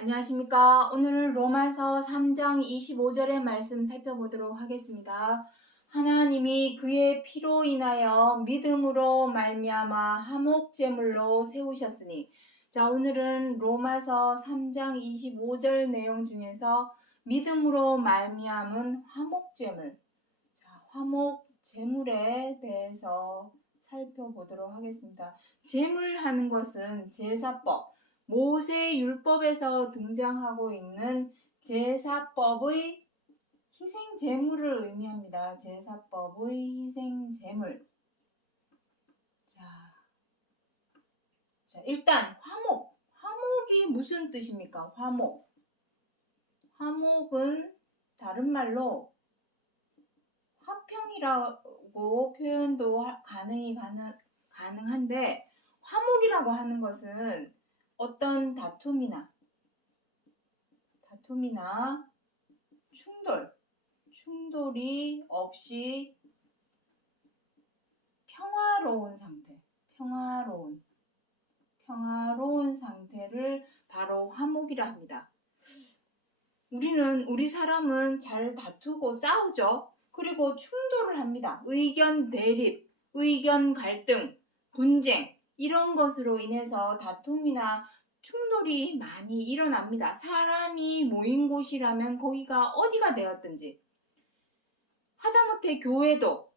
안녕하십니까. 오늘은 로마서 3장 25절의 말씀 살펴보도록 하겠습니다. 하나님이 그의 피로 인하여 믿음으로 말미암아 화목제물로 세우셨으니. 자, 오늘은 로마서 3장 25절 내용 중에서 믿음으로 말미암은 화목제물, 화목제물에 대해서 살펴보도록 하겠습니다. 제물하는 것은 제사법, 모세 율법에서 등장하고 있는 제사법의 희생 제물을 의미합니다. 제사법의 희생 제물. 자, 일단 화목. 화목이 무슨 뜻입니까? 화목. 화목은 다른 말로 화평이라고 표현도 가능한데, 화목이라고 하는 것은 어떤 다툼이나 충돌이 없이 평화로운 상태를 바로 화목이라 합니다. 우리 사람은 잘 다투고 싸우죠. 그리고 충돌을 합니다. 의견 대립, 의견 갈등, 분쟁, 이런 것으로 인해서 다툼이나 충돌이 많이 일어납니다. 사람이 모인 곳이라면 거기가 어디가 되었든지. 하다못해 교회도,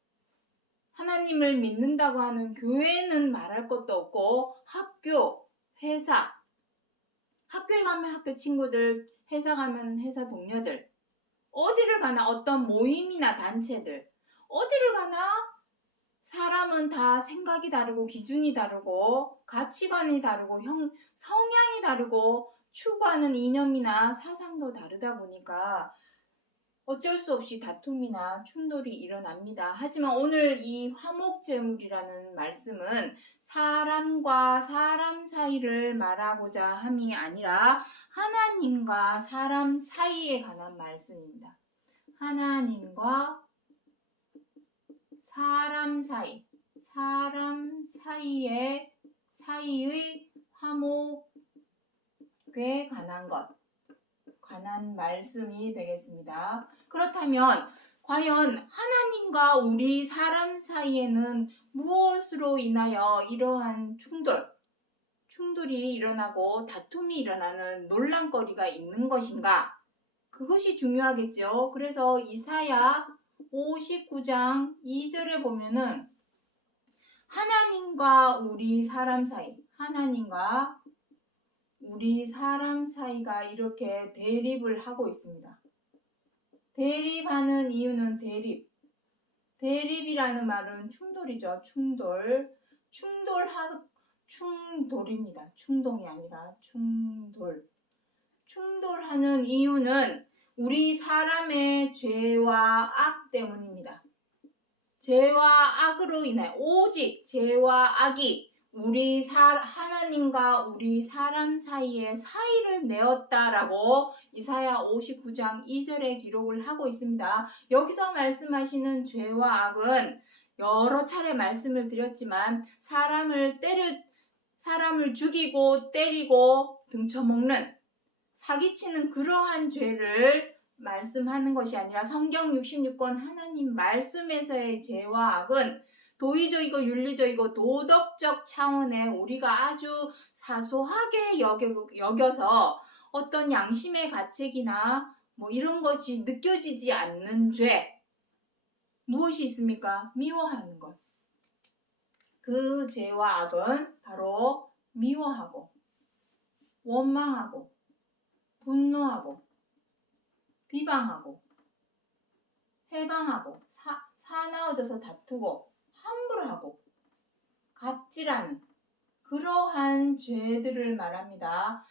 하나님을 믿는다고 하는 교회는 말할 것도 없고, 학교, 회사, 학교에 가면 학교 친구들, 회사 가면 회사 동료들, 어디를 가나 어떤 모임이나 단체들, 어디를 가나 사람은 다 생각이 다르고 기준이 다르고 가치관이 다르고 성향이 다르고 추구하는 이념이나 사상도 다르다 보니까 어쩔 수 없이 다툼이나 충돌이 일어납니다. 하지만 오늘 이 화목제물이라는 말씀은 사람과 사람 사이를 말하고자 함이 아니라 하나님과 사람 사이에 관한 말씀입니다. 하나님과 사람 사이의 화목에 관한 말씀이 되겠습니다. 그렇다면 과연 하나님과 우리 사람 사이에는 무엇으로 인하여 이러한 충돌이 일어나고 다툼이 일어나는 논란거리가 있는 것인가? 그것이 중요하겠죠. 그래서 이사야 59장 2절에 보면은 하나님과 우리 사람 사이가 이렇게 대립을 하고 있습니다. 대립하는 이유는 대립이라는 말은 충돌이죠. 충돌입니다. 충동이 아니라 충돌하는 이유는 우리 사람의 죄와 악 때문입니다. 죄와 악으로 인해 오직 죄와 악이 하나님과 우리 사람 사이에 사이를 내었다라고 이사야 59장 2절에 기록을 하고 있습니다. 여기서 말씀하시는 죄와 악은 여러 차례 말씀을 드렸지만 사람을 죽이고 때리고 등쳐먹는 사기치는 그러한 죄를 말씀하는 것이 아니라 성경 66권 하나님 말씀에서의 죄와 악은 도의적이고 윤리적이고 도덕적 차원의 우리가 아주 사소하게 여겨서 어떤 양심의 가책이나 이런 것이 느껴지지 않는 죄, 무엇이 있습니까? 미워하는 것. 그 죄와 악은 바로 미워하고 원망하고 분노하고 비방하고 해방하고 사나워져서 다투고 함부로하고 갑질하는 그러한 죄들을 말합니다.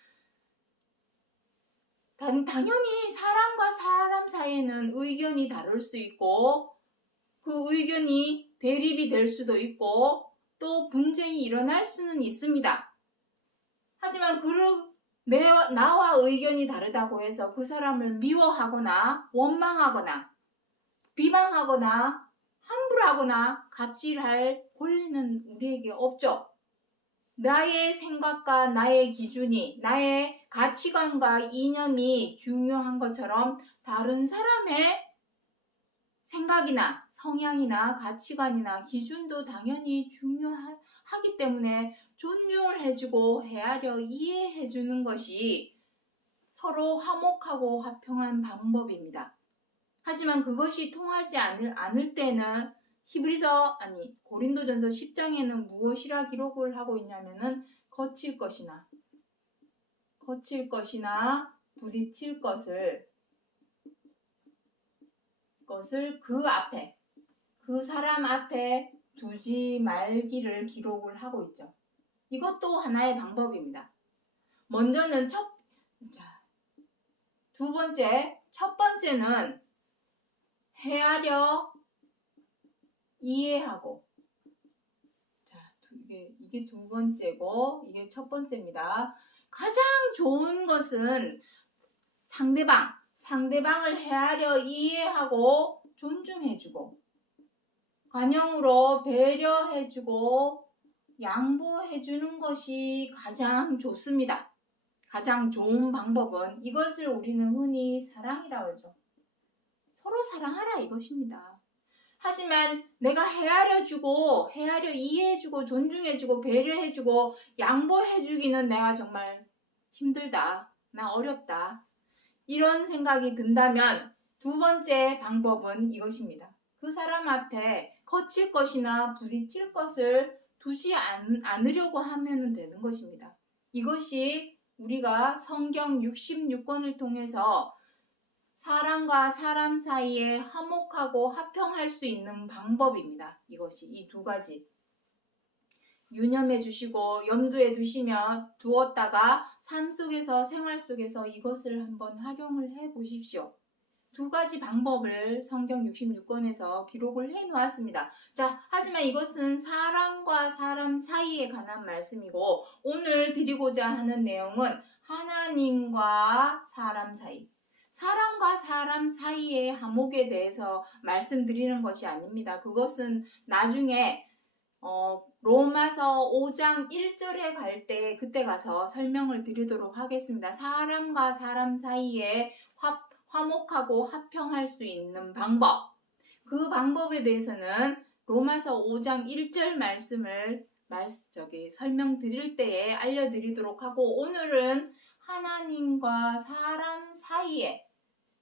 당연히 사람과 사람 사이에는 의견이 다를 수 있고 그 의견이 대립이 될 수도 있고 또 분쟁이 일어날 수는 있습니다. 하지만 나와 의견이 다르다고 해서 그 사람을 미워하거나 원망하거나 비방하거나 함부로하거나 갑질할 권리는 우리에게 없죠. 나의 생각과 나의 기준이, 나의 가치관과 이념이 중요한 것처럼 다른 사람의 생각이나 성향이나 가치관이나 기준도 당연히 중요하기 때문에 존중을 해주고 헤아려 이해해주는 것이 서로 화목하고 화평한 방법입니다. 하지만 그것이 통하지 않을 때는 고린도전서 10장에는 무엇이라 기록을 하고 있냐면은 거칠 것이나 부딪힐 것을 그 사람 앞에 두지 말기를 기록을 하고 있죠. 이것도 하나의 방법입니다. 먼저는 첫 번째는 헤아려 이해하고, 이게 두 번째고 이게 첫 번째입니다. 가장 좋은 것은 상대방을 헤아려 이해하고 존중해주고 관용으로 배려해주고 양보해주는 것이 가장 좋습니다. 가장 좋은 방법은 이것을 우리는 흔히 사랑이라고 하죠. 서로 사랑하라 이것입니다. 하지만 내가 헤아려 이해해주고 존중해주고 배려해주고 양보해주기는 내가 정말 힘들다. 나 어렵다. 이런 생각이 든다면 두 번째 방법은 이것입니다. 그 사람 앞에 거칠 것이나 부딪힐 것을 두지 않으려고 하면 되는 것입니다. 이것이 우리가 성경 66권을 통해서 사람과 사람 사이에 화목하고 화평할 수 있는 방법입니다. 이것이 이 두 가지 유념해 주시고 염두에 두었다가 삶 속에서 생활 속에서 이것을 한번 활용을 해 보십시오. 두 가지 방법을 성경 66권에서 기록을 해 놓았습니다. 자, 하지만 이것은 사람과 사람 사이에 관한 말씀이고 오늘 드리고자 하는 내용은 하나님과 사람 사이의 화목에 대해서 말씀드리는 것이 아닙니다. 그것은 나중에 로마서 5장 1절에 갈 때 그때 가서 설명을 드리도록 하겠습니다. 사람과 사람 사이에 화목하고 화평할 수 있는 방법. 그 방법에 대해서는 로마서 5장 1절 말씀을 설명드릴 때에 알려드리도록 하고 오늘은 하나님과 사람 사이에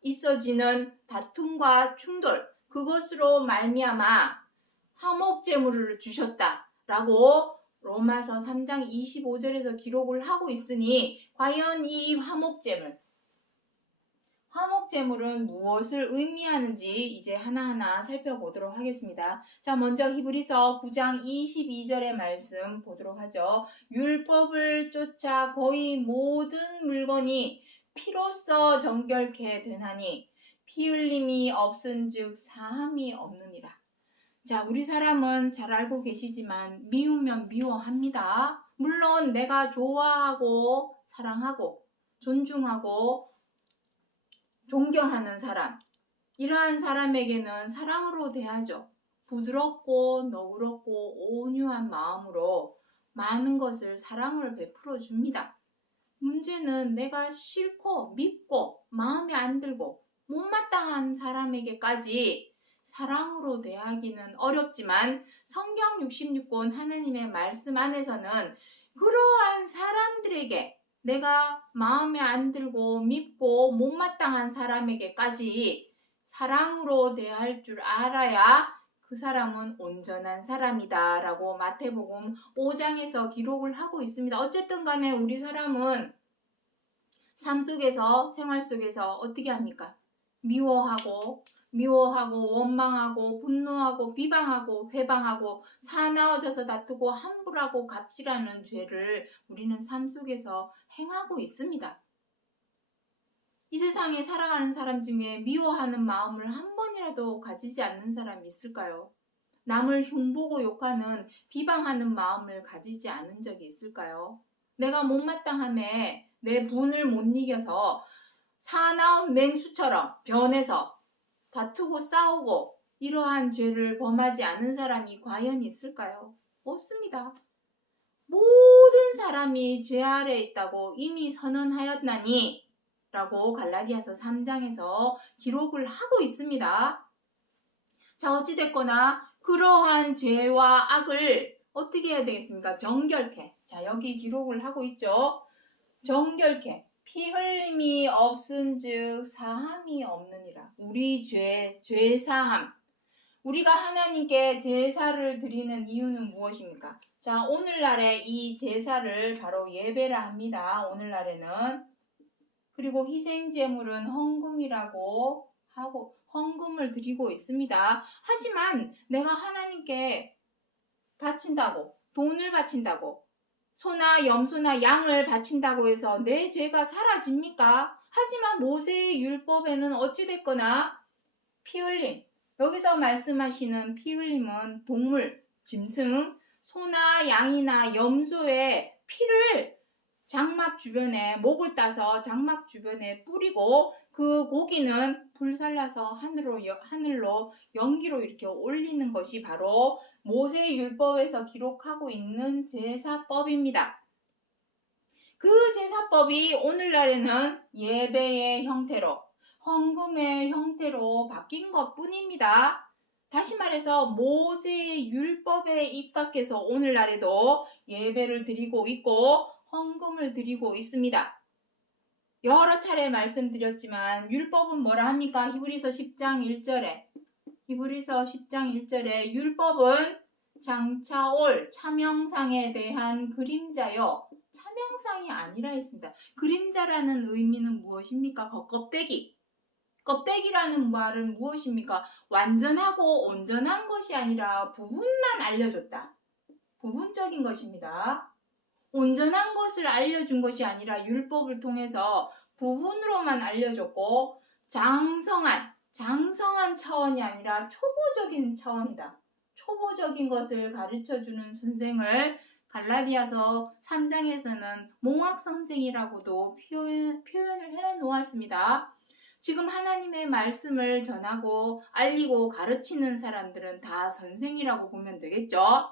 있어지는 다툼과 충돌, 그것으로 말미암아 화목제물을 주셨다라고 로마서 3장 25절에서 기록을 하고 있으니 과연 이 화목제물은 무엇을 의미하는지 이제 하나하나 살펴보도록 하겠습니다. 자, 먼저 히브리서 9장 22절의 말씀 보도록 하죠. 율법을 쫓아 거의 모든 물건이 피로써 정결케 되나니 피 흘림이 없은즉 사함이 없느니라. 자, 우리 사람은 잘 알고 계시지만 미우면 미워합니다. 물론 내가 좋아하고 사랑하고 존중하고 존경하는 사람, 이러한 사람에게는 사랑으로 대하죠. 부드럽고 너그럽고 온유한 마음으로 많은 것을 사랑을 베풀어 줍니다. 문제는 내가 싫고 밉고 마음에 안 들고 못마땅한 사람에게까지 사랑으로 대하기는 어렵지만 성경 66권 하나님의 말씀 안에서는 그러한 사람들에게 내가 마음에 안 들고 밉고 못마땅한 사람에게까지 사랑으로 대할 줄 알아야 그 사람은 온전한 사람이다 라고 마태복음 5장에서 기록을 하고 있습니다. 어쨌든 간에 우리 사람은 삶 속에서 생활 속에서 어떻게 합니까? 미워하고 원망하고 분노하고 비방하고 회방하고 사나워져서 다투고 함부라고 갑질하는 죄를 우리는 삶 속에서 행하고 있습니다. 이 세상에 살아가는 사람 중에 미워하는 마음을 한 번이라도 가지지 않는 사람이 있을까요? 남을 흉보고 욕하는 비방하는 마음을 가지지 않은 적이 있을까요? 내가 못마땅함에 내 분을 못 이겨서 사나운 맹수처럼 변해서 다투고 싸우고 이러한 죄를 범하지 않은 사람이 과연 있을까요? 없습니다. 모든 사람이 죄 아래에 있다고 이미 선언하였나니 라고 갈라디아서 3장에서 기록을 하고 있습니다. 자, 어찌됐거나 그러한 죄와 악을 어떻게 해야 되겠습니까? 정결케. 자, 여기 기록을 하고 있죠. 정결케. 피 흘림이 없은즉 사함이 없느니라. 우리 죄 사함. 우리가 하나님께 제사를 드리는 이유는 무엇입니까? 자, 오늘날에 이 제사를 바로 예배라 합니다. 오늘날에는. 그리고 희생제물은 헌금이라고 하고 헌금을 드리고 있습니다. 하지만 내가 하나님께 바친다고, 돈을 바친다고, 소나 염소나 양을 바친다고 해서 내 죄가 사라집니까? 하지만 모세의 율법에는 어찌됐거나 피 흘림, 여기서 말씀하시는 피 흘림은 동물, 짐승, 소나 양이나 염소의 피를 장막 주변에 목을 따서 장막 주변에 뿌리고 그 고기는 불살라서 하늘로 연기로 이렇게 올리는 것이 바로 모세의 율법에서 기록하고 있는 제사법입니다. 그 제사법이 오늘날에는 예배의 형태로 헌금의 형태로 바뀐 것뿐입니다. 다시 말해서 모세의 율법에 입각해서 오늘날에도 예배를 드리고 있고 헌금을 드리고 있습니다. 여러 차례 말씀드렸지만 율법은 뭐라 합니까? 히브리서 10장 1절에 율법은 장차 올 차명상에 대한 그림자요. 차명상이 아니라 했습니다. 그림자라는 의미는 무엇입니까? 껍데기. 껍데기라는 말은 무엇입니까? 완전하고 온전한 것이 아니라 부분만 알려줬다. 부분적인 것입니다. 온전한 것을 알려준 것이 아니라 율법을 통해서 부분으로만 알려줬고 장성한 차원이 아니라 초보적인 차원이다. 초보적인 것을 가르쳐주는 선생을 갈라디아서 3장에서는 몽학 선생이라고도 표현을 해 놓았습니다. 지금 하나님의 말씀을 전하고 알리고 가르치는 사람들은 다 선생이라고 보면 되겠죠.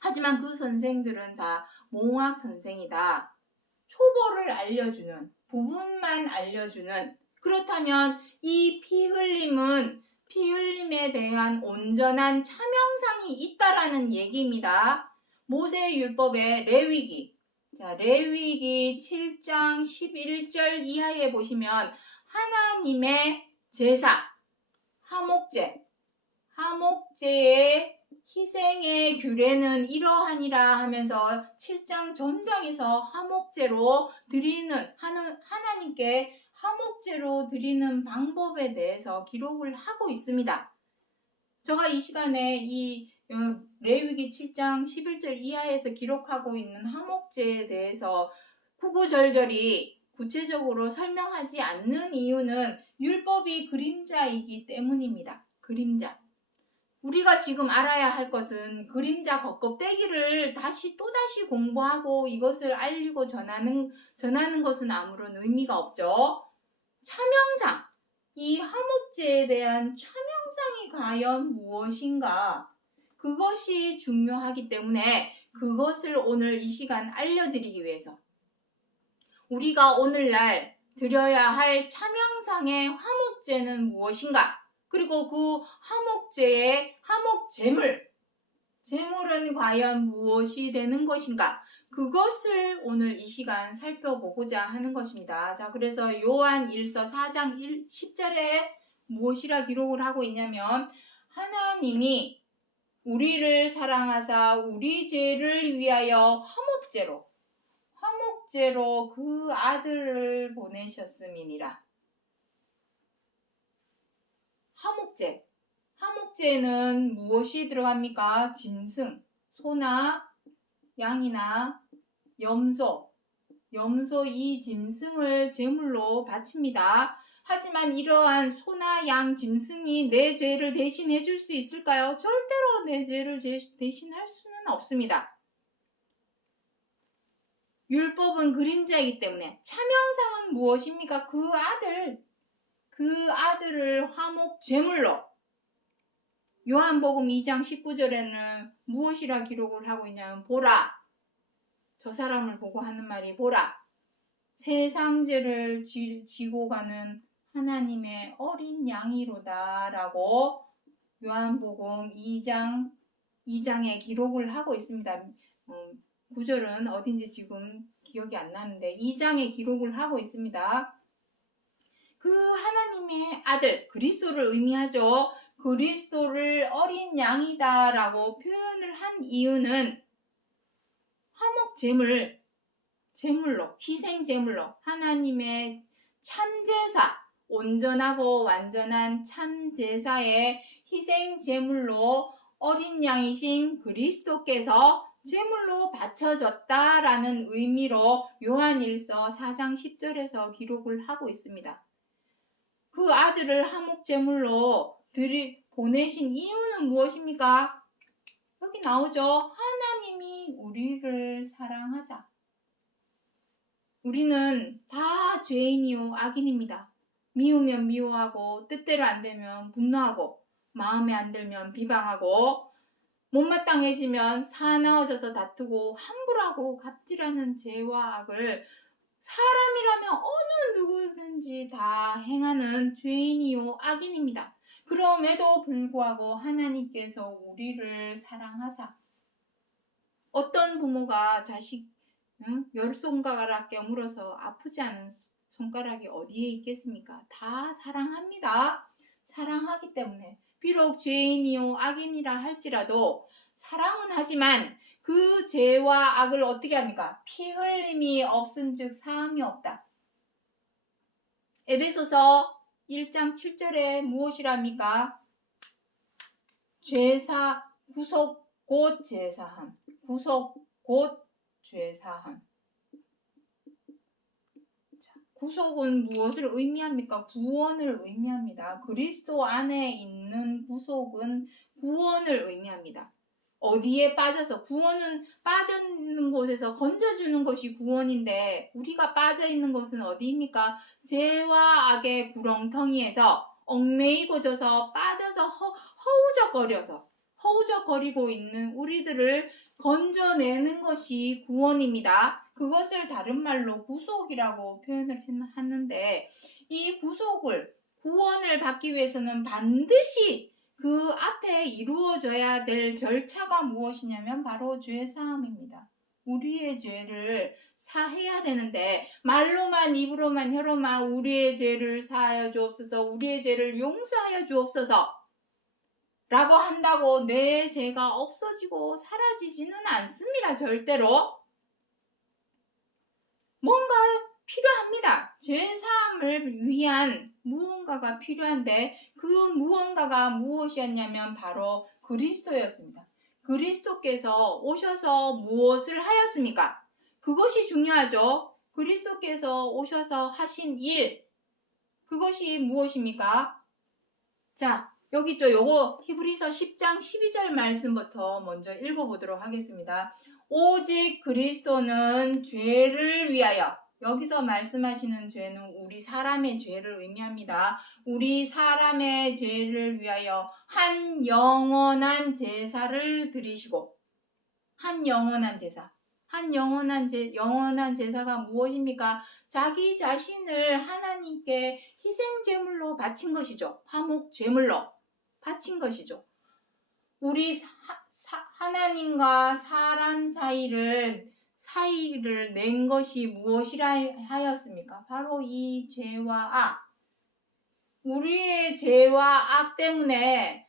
하지만 그 선생들은 다 몽학 선생이다. 초보를 알려주는, 부분만 알려주는. 그렇다면 이 피 흘림에 대한 온전한 차명상이 있다라는 얘기입니다. 모세의 율법의 레위기. 자, 레위기 7장 11절 이하에 보시면 하나님의 제사, 하목제의 희생의 규례는 이러하니라 하면서 7장 전장에서 하목제로 드리는 하나님께 하목제로 드리는 방법에 대해서 기록을 하고 있습니다. 제가 이 시간에 이 레위기 7장 11절 이하에서 기록하고 있는 하목제에 대해서 구구절절히 구체적으로 설명하지 않는 이유는 율법이 그림자이기 때문입니다. 그림자. 우리가 지금 알아야 할 것은 그림자 겉껍데기를 또다시 공부하고 이것을 알리고 전하는 것은 아무런 의미가 없죠. 차명상, 이 하목제에 대한 차명상이 과연 무엇인가? 그것이 중요하기 때문에 그것을 오늘 이 시간 알려드리기 위해서 우리가 오늘날 드려야 할 차명상의 화목제는 무엇인가? 그리고 그 화목제의 제물은 과연 무엇이 되는 것인가? 그것을 오늘 이 시간 살펴보고자 하는 것입니다. 자, 그래서 요한 1서 4장 10절에 무엇이라 기록을 하고 있냐면 하나님이 우리를 사랑하사 우리 죄를 위하여 화목제로 그 아들을 보내셨음이니라. 화목제는 무엇이 들어갑니까? 짐승, 소나 양이나 염소 이 짐승을 제물로 바칩니다. 하지만 이러한 소나 양 짐승이 내 죄를 대신해 줄 수 있을까요? 절대로 내 죄를 대신할 수는 없습니다. 율법은 그림자이기 때문에 차명상은 무엇입니까? 그 아들을 화목 제물로 요한복음 2장 19절에는 무엇이라 기록을 하고 있냐면 보라 저 사람을 보고 하는 말이 보라. 세상 죄를 지고 가는 하나님의 어린 양이로다 라고 요한복음 2장에 기록을 하고 있습니다. 구절은 어딘지 지금 기억이 안 나는데 2장에 기록을 하고 있습니다. 그 하나님의 아들 그리스도를 의미하죠. 그리스도를 어린 양이다 라고 표현을 한 이유는 화목 제물로 희생 제물로 하나님의 참제사 온전하고 완전한 참제사의 희생 제물로 어린 양이신 그리스도께서 제물로 바쳐졌다라는 의미로 요한일서 4장 10절에서 기록을 하고 있습니다. 그 아들을 화목 제물로 보내신 이유는 무엇입니까? 여기 나오죠. 하나님이 우리를 사랑하사. 우리는 다 죄인이요 악인입니다. 미우면 미워하고 뜻대로 안 되면 분노하고 마음에 안 들면 비방하고 못마땅해지면 사나워져서 다투고 함부로하고 갑질하는 죄와 악을 사람이라면 어느 누구든지 다 행하는 죄인이요 악인입니다. 그럼에도 불구하고 하나님께서 우리를 사랑하사 어떤 부모가 자식 열 손가락 깨물어서 아프지 않은 손가락이 어디에 있겠습니까? 다 사랑합니다. 사랑하기 때문에 비록 죄인이요 악인이라 할지라도 사랑은 하지만 그 죄와 악을 어떻게 합니까? 피 흘림이 없은즉 사함이 없다. 에베소서 1장 7절에 무엇이랍니까? 구속 곧 제사함. 구속 곧 죄사함. 구속은 무엇을 의미합니까? 구원을 의미합니다. 그리스도 안에 있는 구속은 구원을 의미합니다. 어디에 빠져서 구원은 빠져있는 곳에서 건져주는 것이 구원인데 우리가 빠져있는 곳은 어디입니까? 죄와 악의 구렁텅이에서 얽매이고져서 빠져서 허우적거리고 있는 우리들을 건져내는 것이 구원입니다. 그것을 다른 말로 구속이라고 표현을 하는데 이 구원을 받기 위해서는 반드시 그 앞에 이루어져야 될 절차가 무엇이냐면 바로 죄사함입니다. 우리의 죄를 사해야 되는데 말로만 입으로만 혀로만 우리의 죄를 사하여 주옵소서 우리의 죄를 용서하여 주옵소서 라고 한다고 내 죄가 없어지고 사라지지는 않습니다. 절대로. 뭔가 필요합니다. 죄사함을 위한 무언가가 필요한데 그 무언가가 무엇이었냐면 바로 그리스도였습니다. 그리스도께서 오셔서 무엇을 하였습니까? 그것이 중요하죠. 그리스도께서 오셔서 하신 일 그것이 무엇입니까? 자, 여기 있죠. 요거 히브리서 10장 12절 말씀부터 먼저 읽어보도록 하겠습니다. 오직 그리스도는 죄를 위하여 여기서 말씀하시는 죄는 우리 사람의 죄를 의미합니다. 우리 사람의 죄를 위하여 한 영원한 제사를 드리시고 한 영원한 제사가 무엇입니까? 자기 자신을 하나님께 희생제물로 바친 것이죠. 화목제물로 바친 것이죠. 우리 하나님과 사람 사이를 낸 것이 무엇이라 하였습니까? 바로 이 죄와 악. 우리의 죄와 악 때문에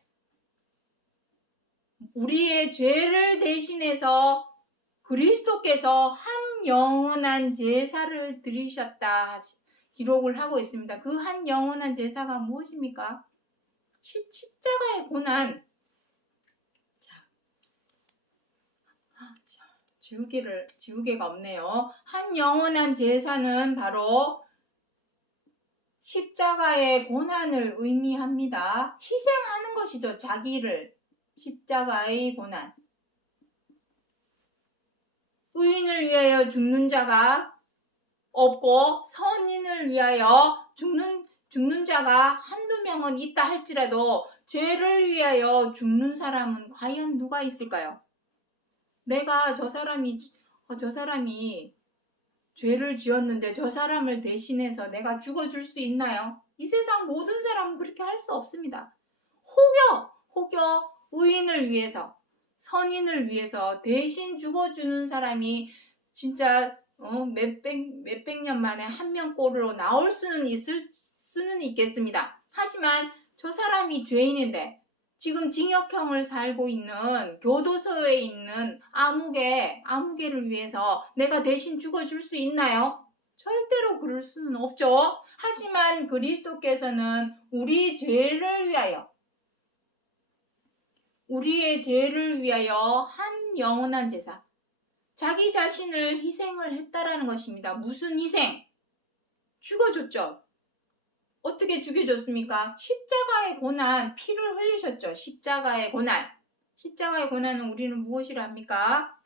우리의 죄를 대신해서 그리스도께서 한 영원한 제사를 드리셨다 기록을 하고 있습니다. 그 한 영원한 제사가 무엇입니까? 십자가의 고난. 지우개가 없네요. 한 영원한 제사는 바로 십자가의 고난을 의미합니다. 희생하는 것이죠. 자기를. 십자가의 고난. 의인을 위하여 죽는 자가 없고 선인을 위하여 죽는 자가 한두 명은 있다 할지라도 죄를 위하여 죽는 사람은 과연 누가 있을까요? 내가 저 사람이 저 사람이 죄를 지었는데 저 사람을 대신해서 내가 죽어줄 수 있나요? 이 세상 모든 사람은 그렇게 할 수 없습니다. 혹여 의인을 위해서, 선인을 위해서 대신 죽어주는 사람이 진짜 몇백 년 만에 한 명꼴로 나올 수는 있겠습니다. 하지만 저 사람이 죄인인데 지금 징역형을 살고 있는 교도소에 있는 아무개를 위해서 내가 대신 죽어줄 수 있나요? 절대로 그럴 수는 없죠. 하지만 그리스도께서는 우리의 죄를 위하여 한 영원한 제사, 자기 자신을 희생을 했다라는 것입니다. 무슨 희생? 죽어줬죠. 어떻게 죽여줬습니까? 십자가의 고난, 피를 흘리셨죠. 십자가의 고난은 우리는 무엇이라 합니까?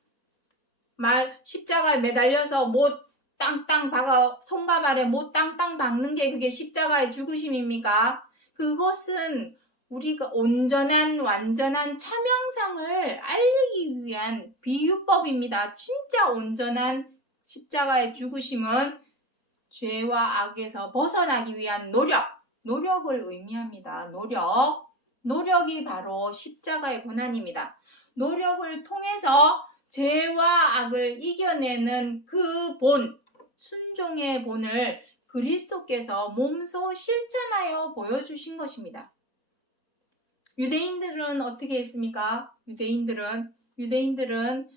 십자가에 매달려서 못 땅땅 박아, 손과 발에 못 땅땅 박는 게 그게 십자가의 죽으심입니까? 그것은 우리가 완전한 차명상을 알리기 위한 비유법입니다. 진짜 온전한 십자가의 죽으심은 죄와 악에서 벗어나기 위한 노력을 의미합니다. 노력이 바로 십자가의 고난입니다. 노력을 통해서 죄와 악을 이겨내는 그 순종의 본을 그리스도께서 몸소 실천하여 보여주신 것입니다. 유대인들은 어떻게 했습니까? 유대인들은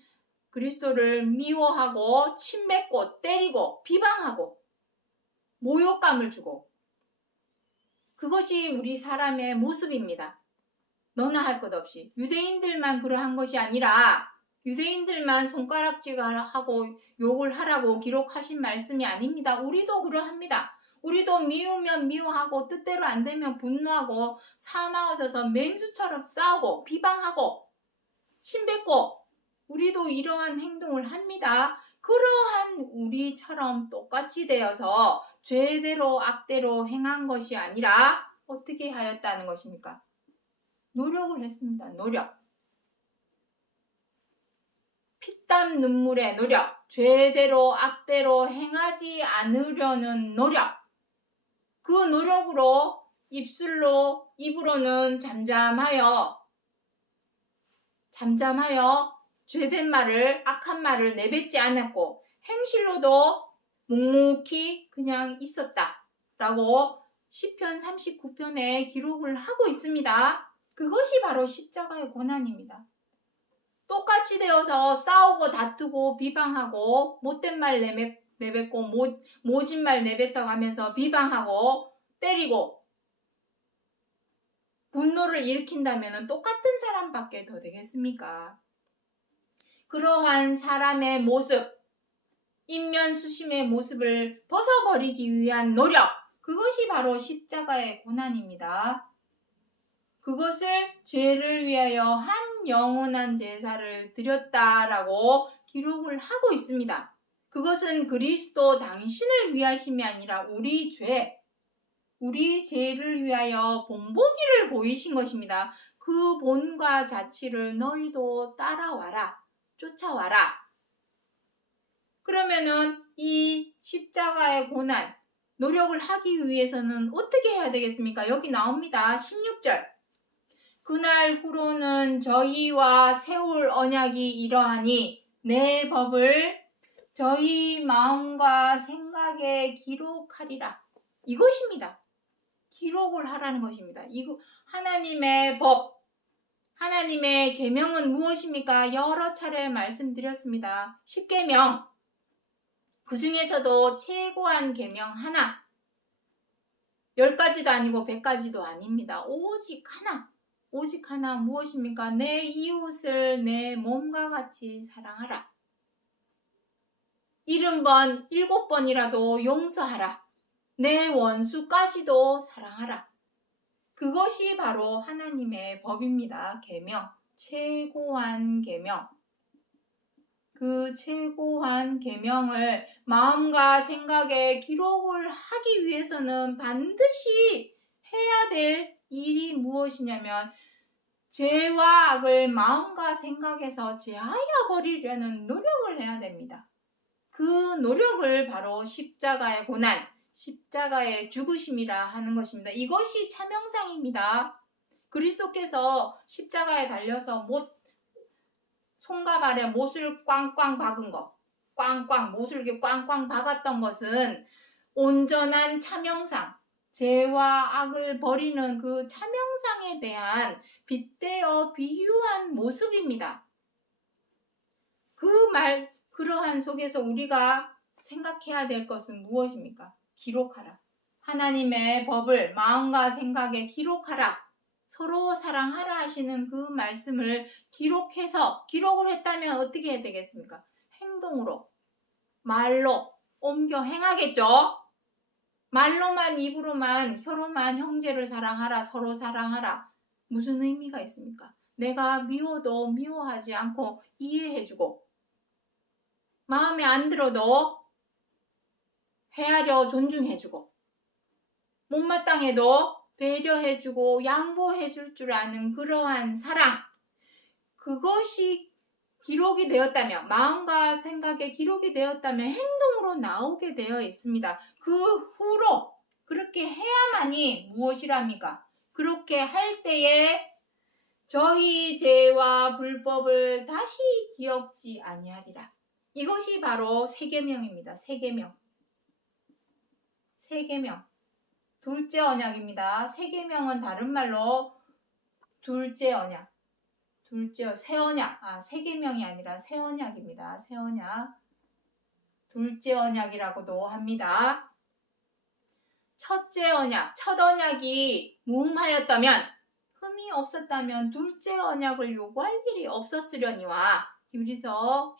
그리스도를 미워하고 침뱉고 때리고 비방하고 모욕감을 주고, 그것이 우리 사람의 모습입니다. 너나 할 것 없이. 유대인들만 그러한 것이 아니라 유대인들만 손가락질하고 욕을 하라고 기록하신 말씀이 아닙니다. 우리도 그러합니다. 우리도 미우면 미워하고 뜻대로 안 되면 분노하고 사나워져서 맹수처럼 싸우고 비방하고 침뱉고, 우리도 이러한 행동을 합니다. 그러한 우리처럼 똑같이 되어서 죄대로 악대로 행한 것이 아니라 어떻게 하였다는 것입니까? 노력을 했습니다. 피땀 눈물의 노력, 죄대로 악대로 행하지 않으려는 노력. 그 노력으로 입으로는 잠잠하여 죄된 말을, 악한 말을 내뱉지 않았고, 행실로도 묵묵히 그냥 있었다라고 시편 39편에 기록을 하고 있습니다. 그것이 바로 십자가의 고난입니다. 똑같이 되어서 싸우고 다투고 비방하고 못된 말 내뱉고 모진 말 내뱉어가면서 비방하고 때리고 분노를 일으킨다면 똑같은 사람밖에 더 되겠습니까? 그러한 사람의 모습, 인면수심의 모습을 벗어버리기 위한 노력, 그것이 바로 십자가의 고난입니다. 그것을 죄를 위하여 한 영원한 제사를 드렸다라고 기록을 하고 있습니다. 그것은 그리스도 당신을 위하심이 아니라 우리 죄를 위하여 본보기를 보이신 것입니다. 그 본과 자치를 너희도 쫓아와라. 그러면은 이 십자가의 고난, 노력을 하기 위해서는 어떻게 해야 되겠습니까? 여기 나옵니다. 16절. 그날 후로는 저희와 세울 언약이 이러하니 내 법을 저희 마음과 생각에 기록하리라. 이것입니다. 기록을 하라는 것입니다. 하나님의 법, 하나님의 계명은 무엇입니까? 여러 차례 말씀드렸습니다. 10계명, 그 중에서도 최고한 계명 하나, 10가지도 아니고 100가지도 아닙니다. 오직 하나 무엇입니까? 내 이웃을 내 몸과 같이 사랑하라. 70번, 7번이라도 용서하라. 내 원수까지도 사랑하라. 그것이 바로 하나님의 법입니다. 계명, 최고한 계명. 그 최고한 계명을 마음과 생각에 기록을 하기 위해서는 반드시 해야 될 일이 무엇이냐면 죄와 악을 마음과 생각에서 제하여 버리려는 노력을 해야 됩니다. 그 노력을 바로 십자가의 고난, 십자가의 죽으심이라 하는 것입니다. 이것이 차명상입니다. 그리스도께서 십자가에 달려서 손과 발에 못을 꽝꽝 박은 것, 못을 이렇게 꽝꽝 박았던 것은 온전한 차명상, 죄와 악을 버리는 그 차명상에 대한 빗대어 비유한 모습입니다. 그러한 속에서 우리가 생각해야 될 것은 무엇입니까? 기록하라. 하나님의 법을 마음과 생각에 기록하라. 서로 사랑하라 하시는 그 말씀을 기록을 했다면 어떻게 해야 되겠습니까? 행동으로, 말로 옮겨 행하겠죠? 말로만, 입으로만, 혀로만 형제를 사랑하라, 서로 사랑하라. 무슨 의미가 있습니까? 내가 미워도 미워하지 않고 이해해주고, 마음에 안 들어도 헤아려 존중해주고, 못마땅해도 배려해주고 양보해줄 줄 아는 그러한 사랑, 그것이 기록이 되었다면, 마음과 생각에 기록이 되었다면 행동으로 나오게 되어 있습니다. 그 후로 그렇게 해야만이 무엇이랍니까? 그렇게 할 때에 저희 죄와 불법을 다시 기억지 아니하리라. 이것이 바로 세계명입니다. 세계명. 둘째 언약입니다. 세계명은 다른 말로 둘째 언약. 새 언약. 세계명이 아니라 새 언약입니다. 새 언약. 둘째 언약이라고도 합니다. 첫째 언약, 첫 언약이 무흠하였다면, 흠이 없었다면 둘째 언약을 요구할 일이 없었으려니와 히브리서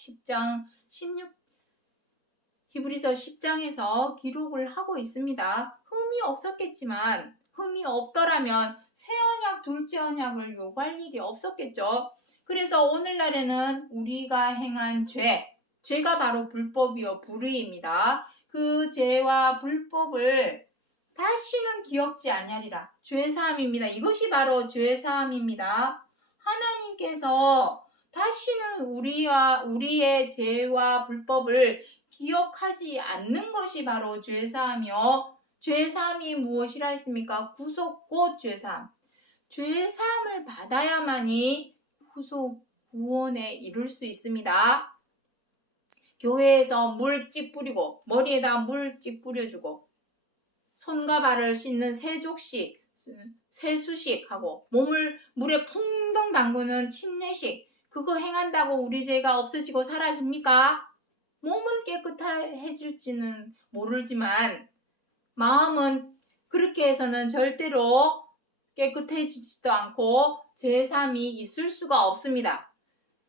10장에서 기록을 하고 있습니다. 흠이 없었겠지만, 흠이 없더라면 새 언약, 둘째 언약을 요구할 일이 없었겠죠. 그래서 오늘날에는 우리가 행한 죄가 바로 불법이요 불의입니다. 그 죄와 불법을 다시는 기억지 아니하리라. 죄사함입니다. 이것이 바로 죄사함입니다. 하나님께서 다시는 우리의 죄와 불법을 기억하지 않는 것이 바로 죄사함이요. 죄사함이 무엇이라 했습니까? 구속 곧 죄사함. 죄사함을 받아야만이 구원에 이룰 수 있습니다. 교회에서 물 찍 뿌리고 머리에다 물 찍 뿌려주고 손과 발을 씻는 세족식, 세수식 하고 몸을 물에 풍덩 담그는 침례식, 그거 행한다고 우리 죄가 없어지고 사라집니까? 몸은 깨끗해질지는 모르지만 마음은 그렇게 해서는 절대로 깨끗해지지도 않고 죄사함이 있을 수가 없습니다.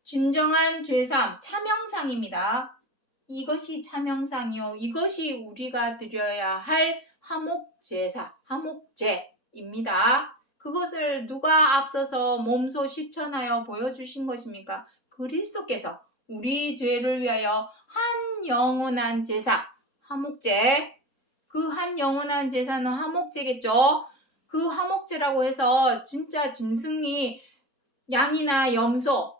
진정한 죄사함, 차명상입니다. 이것이 차명상이요. 이것이 우리가 드려야 할 화목제사, 화목제입니다. 그것을 누가 앞서서 몸소 실천하여 보여주신 것입니까? 그리스도께서 우리 죄를 위하여 한 영원한 제사, 화목제. 그 한 영원한 제사는 화목제겠죠. 그 화목제라고 해서 진짜 짐승이 양이나 염소,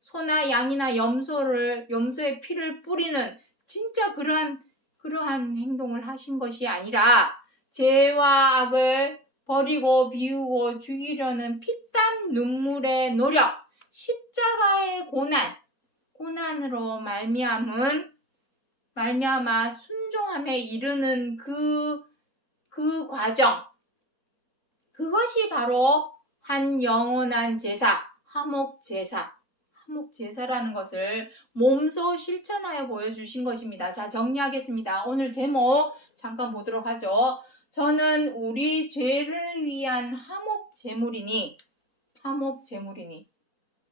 소나 양이나 염소의 피를 뿌리는 진짜 그러한 행동을 하신 것이 아니라 죄와 악을 버리고 비우고 죽이려는 피땀 눈물의 노력, 십자가의 고난으로 말미암아 순종함에 이르는 그 과정, 그것이 바로 한 영원한 제사, 화목제사라는 것을 몸소 실천하여 보여주신 것입니다. 자, 정리하겠습니다. 오늘 제목 잠깐 보도록 하죠. 저는 우리 죄를 위한 화목제물이니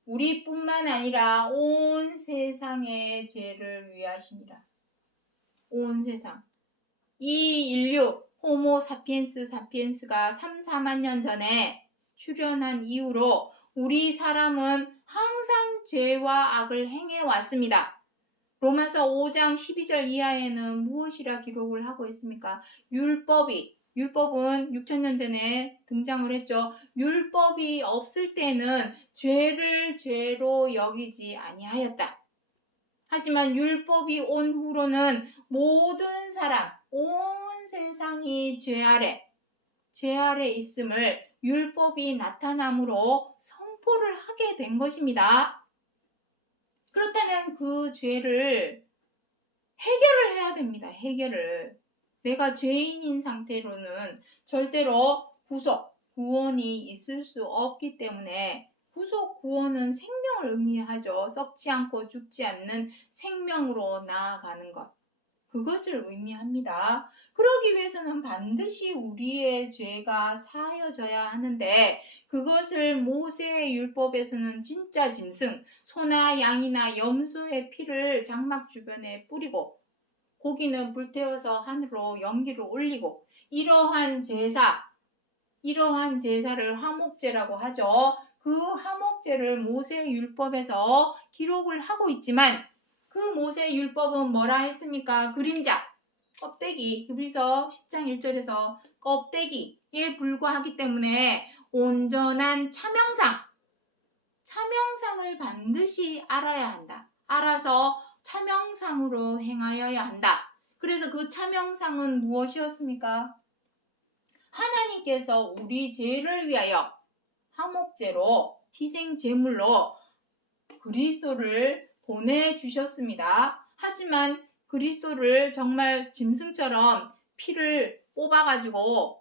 우리뿐만 아니라 온 세상의 죄를 위하십니다. 온 세상. 이 인류 호모 사피엔스가 3-4만 년 전에 출현한 이후로 우리 사람은 항상 죄와 악을 행해왔습니다. 로마서 5장 12절 이하에는 무엇이라 기록을 하고 있습니까? 율법이 율법은 6,000년 전에 등장을 했죠. 율법이 없을 때는 죄를 죄로 여기지 아니하였다. 하지만 율법이 온 후로는 모든 사람, 온 세상이 죄 아래 있음을 율법이 나타남으로 선포를 하게 된 것입니다. 그렇다면 그 죄를 해결을 해야 됩니다. 해결을. 내가 죄인인 상태로는 절대로 구원이 있을 수 없기 때문에 구원은 생명을 의미하죠. 썩지 않고 죽지 않는 생명으로 나아가는 것. 그것을 의미합니다. 그러기 위해서는 반드시 우리의 죄가 사여져야 하는데 그것을 모세의 율법에서는 진짜 짐승, 소나 양이나 염소의 피를 장막 주변에 뿌리고 고기는 불태워서 하늘로 연기를 올리고 이러한 제사를 화목제라고 하죠. 그 화목제를 모세의 율법에서 기록을 하고 있지만 그 모세의 율법은 뭐라 했습니까? 그림자, 껍데기, 히브리서 10장 1절에서 껍데기에 불과하기 때문에 온전한 차명상을 반드시 알아야 한다. 알아서 차명상으로 행하여야 한다. 그래서 그 차명상은 무엇이었습니까? 하나님께서 우리 죄를 위하여 화목제로 희생 제물로 그리스도를 보내주셨습니다. 하지만 그리스도를 정말 짐승처럼 피를 뽑아가지고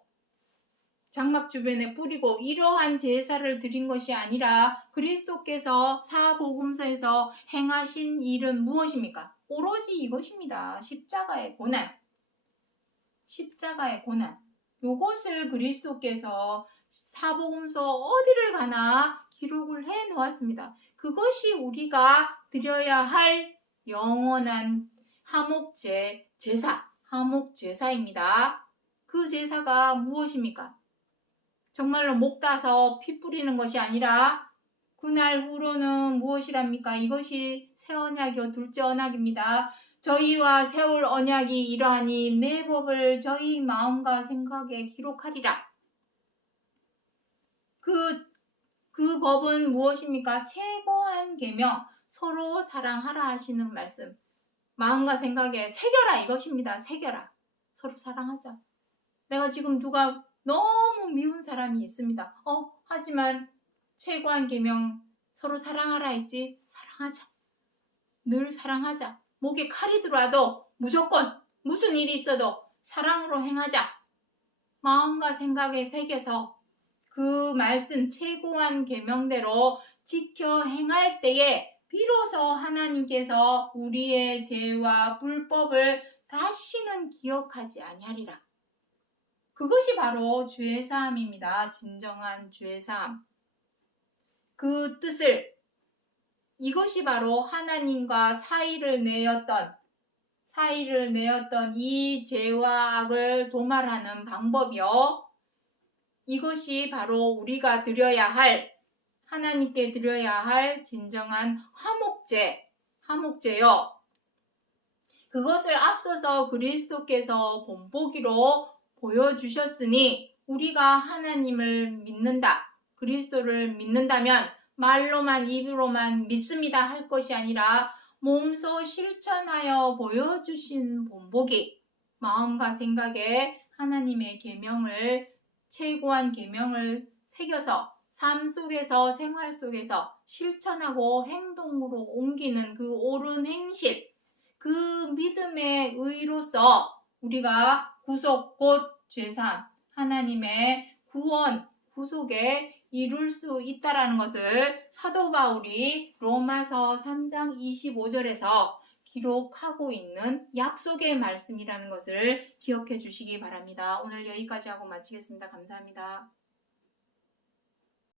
장막 주변에 뿌리고 이러한 제사를 드린 것이 아니라 그리스도께서 사복음서에서 행하신 일은 무엇입니까? 오로지 이것입니다. 십자가의 고난. 요것을 그리스도께서 사복음서 어디를 가나 기록을 해 놓았습니다. 그것이 우리가 드려야 할 영원한 화목제사입니다. 그 제사가 무엇입니까? 정말로 목 따서 피 뿌리는 것이 아니라 그날 후로는 무엇이랍니까? 이것이 새 언약이요 둘째 언약입니다. 저희와 세울 언약이 이러하니 내 법을 저희 마음과 생각에 기록하리라. 그 법은 무엇입니까? 최고한 계명, 서로 사랑하라 하시는 말씀. 마음과 생각에 새겨라 이것입니다. 새겨라. 서로 사랑하자. 내가 지금 누가 너무 미운 사람이 있습니다. 하지만 최고한 계명 서로 사랑하라 했지. 사랑하자. 늘 사랑하자. 목에 칼이 들어와도 무조건 무슨 일이 있어도 사랑으로 행하자. 마음과 생각에 새겨서 그 말씀 최고한 계명대로 지켜 행할 때에 비로소 하나님께서 우리의 죄와 불법을 다시는 기억하지 아니하리라. 그것이 바로 죄사함입니다. 진정한 죄사함. 그 뜻을 이것이 바로 하나님과 사이를 내었던 이 죄와 악을 도말하는 방법이요. 이것이 바로 우리가 하나님께 드려야 할 진정한 화목제요. 그것을 앞서서 그리스도께서 본보기로 보여주셨으니 우리가 하나님을 믿는다. 그리스도를 믿는다면 말로만 입으로만 믿습니다 할 것이 아니라 몸소 실천하여 보여주신 본보기 마음과 생각에 하나님의 최고한 계명을 새겨서 삶 속에서 생활 속에서 실천하고 행동으로 옮기는 그 옳은 행실 그 믿음의 의로서 우리가 구속 곧 죄사함 하나님의 구속에 이룰 수 있다라는 것을 사도 바울이 로마서 3장 25절에서 기록하고 있는 약속의 말씀이라는 것을 기억해 주시기 바랍니다. 오늘 여기까지 하고 마치겠습니다. 감사합니다.